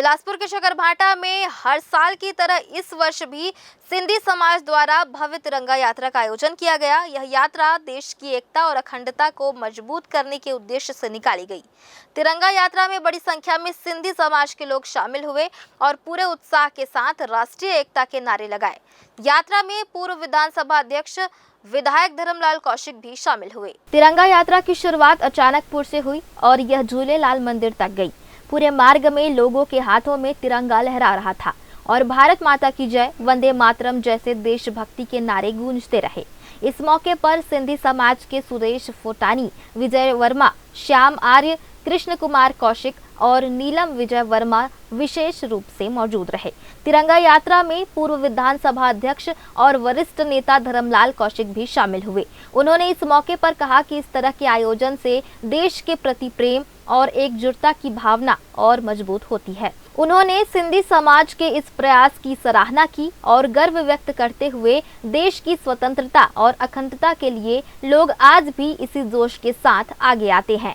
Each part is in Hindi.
बिलासपुर के शकरभाटा में हर साल की तरह इस वर्ष भी सिंधी समाज द्वारा भव्य तिरंगा यात्रा का आयोजन किया गया। यह यात्रा देश की एकता और अखंडता को मजबूत करने के उद्देश्य से निकाली गई। तिरंगा यात्रा में बड़ी संख्या में सिंधी समाज के लोग शामिल हुए और पूरे उत्साह के साथ राष्ट्रीय एकता के नारे लगाए। यात्रा में पूर्व विधानसभा अध्यक्ष विधायक धर्मलाल कौशिक भी शामिल हुए। तिरंगा यात्रा की शुरुआत अचानकपुर से हुई और यह झूलेलाल मंदिर तक गई। पूरे मार्ग में लोगों के हाथों में तिरंगा लहरा रहा था और भारत माता की जय, वंदे मातरम जैसे देशभक्ति के नारे गूंजते रहे। इस मौके पर सिंधी समाज के सुरेश फोटानी, विजय वर्मा, श्याम आर्य, कृष्ण कुमार कौशिक और नीलम विजय वर्मा विशेष रूप से मौजूद रहे। तिरंगा यात्रा में पूर्व विधानसभा अध्यक्ष और वरिष्ठ नेता धर्मलाल कौशिक भी शामिल हुए। उन्होंने इस मौके पर कहा कि इस तरह के आयोजन से देश के प्रति प्रेम और एकजुटता की भावना और मजबूत होती है। उन्होंने सिंधी समाज के इस प्रयास की सराहना की और गर्व व्यक्त करते हुए देश की स्वतंत्रता और अखंडता के लिए लोग आज भी इसी जोश के साथ आगे आते हैं।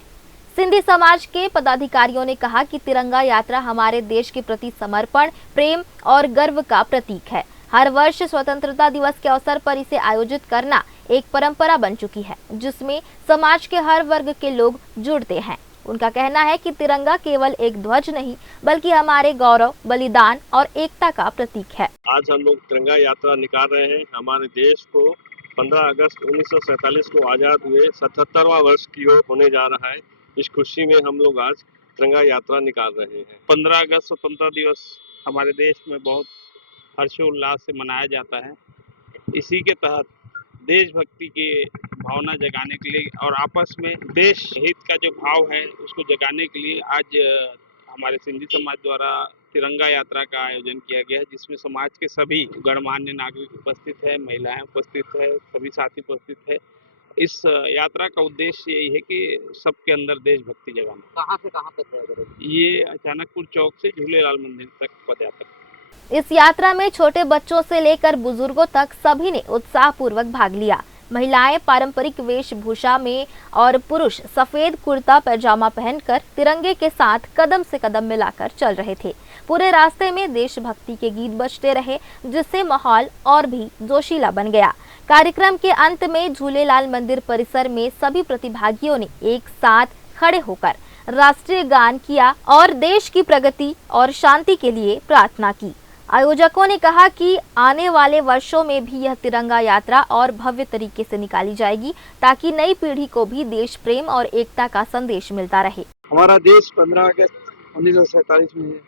सिंधी समाज के पदाधिकारियों ने कहा कि तिरंगा यात्रा हमारे देश के प्रति समर्पण, प्रेम और गर्व का प्रतीक है। हर वर्ष स्वतंत्रता दिवस के अवसर पर इसे आयोजित करना एक परंपरा बन चुकी है, जिसमें समाज के हर वर्ग के लोग जुड़ते हैं। उनका कहना है कि तिरंगा केवल एक ध्वज नहीं, बल्कि हमारे गौरव, बलिदान और एकता का प्रतीक है। आज हम लोग तिरंगा यात्रा निकाल रहे हैं। हमारे देश को 15 अगस्त 1947 को आज़ाद हुए 77वां वर्ष की ओर होने जा रहा है। इस खुशी में हम लोग आज तिरंगा यात्रा निकाल रहे हैं। 15 अगस्त स्वतंत्रता दिवस हमारे देश में बहुत हर्षोल्लास से मनाया जाता है। इसी के तहत देशभक्ति की भावना जगाने के लिए और आपस में देश हित का जो भाव है उसको जगाने के लिए आज हमारे सिंधी समाज द्वारा तिरंगा यात्रा का आयोजन किया गया है, जिसमें समाज के सभी गणमान्य नागरिक उपस्थित है, महिलाएं उपस्थित है, सभी साथी उपस्थित है। इस यात्रा का उद्देश्य यही है कि सबके अंदर देशभक्ति जगाना। कहाँ से कहाँ तक है? ये अचानकपुर चौक से झूलेलाल मंदिर तक पदयात्रा। इस यात्रा में छोटे बच्चों से लेकर बुजुर्गों तक सभी ने उत्साहपूर्वक भाग लिया। महिलाएं पारंपरिक वेशभूषा में और पुरुष सफेद कुर्ता पैजामा पहनकर तिरंगे के साथ कदम से कदम मिलाकर चल रहे थे। पूरे रास्ते में देशभक्ति के गीत बजते रहे, जिससे माहौल और भी जोशीला बन गया। कार्यक्रम के अंत में झूलेलाल मंदिर परिसर में सभी प्रतिभागियों ने एक साथ खड़े होकर राष्ट्रीय गान किया और देश की प्रगति और शांति के लिए प्रार्थना की। आयोजकों ने कहा कि आने वाले वर्षों में भी यह तिरंगा यात्रा और भव्य तरीके से निकाली जाएगी, ताकि नई पीढ़ी को भी देश प्रेम और एकता का संदेश मिलता रहे। हमारा देश 15 अगस्त 1947 में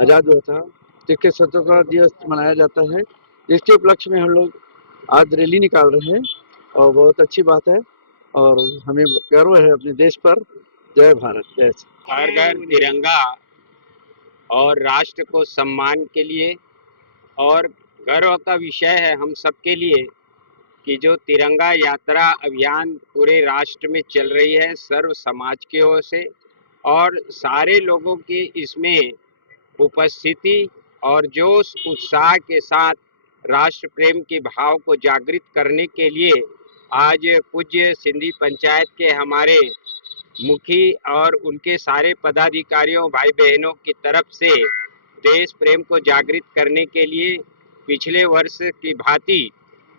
आजाद हुआ था, जिसके स्वतंत्रता दिवस मनाया जाता है। इसके उपलक्ष्य में हम लोग आज रैली निकाल रहे हैं और बहुत अच्छी बात है और हमें गर्व है अपने देश पर। जय भारत, जय। हर घर तिरंगा और राष्ट्र को सम्मान के लिए और गर्व का विषय है हम सबके लिए कि जो तिरंगा यात्रा अभियान पूरे राष्ट्र में चल रही है सर्व समाज की ओर से, और सारे लोगों की इसमें उपस्थिति और जोश उत्साह के साथ राष्ट्र प्रेम के भाव को जागृत करने के लिए आज पूज्य सिंधी पंचायत के हमारे मुखी और उनके सारे पदाधिकारियों भाई बहनों की तरफ से देश प्रेम को जागृत करने के लिए पिछले वर्ष की भांति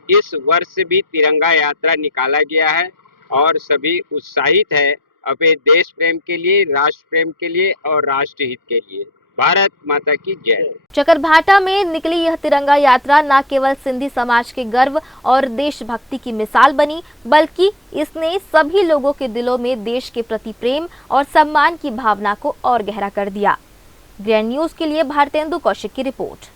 इस वर्ष भी तिरंगा यात्रा निकाला गया है और सभी उत्साहित है अपने देश प्रेम के लिए, राष्ट्र प्रेम के लिए और राष्ट्र हित के लिए। भारत माता की जय। शकरभाटा में निकली यह तिरंगा यात्रा न केवल सिंधी समाज के गर्व और देशभक्ति की मिसाल बनी, बल्कि इसने सभी लोगों के दिलों में देश के प्रति प्रेम और सम्मान की भावना को और गहरा कर दिया। ग्रैंड न्यूज के लिए भारतेंदु कौशिक की रिपोर्ट।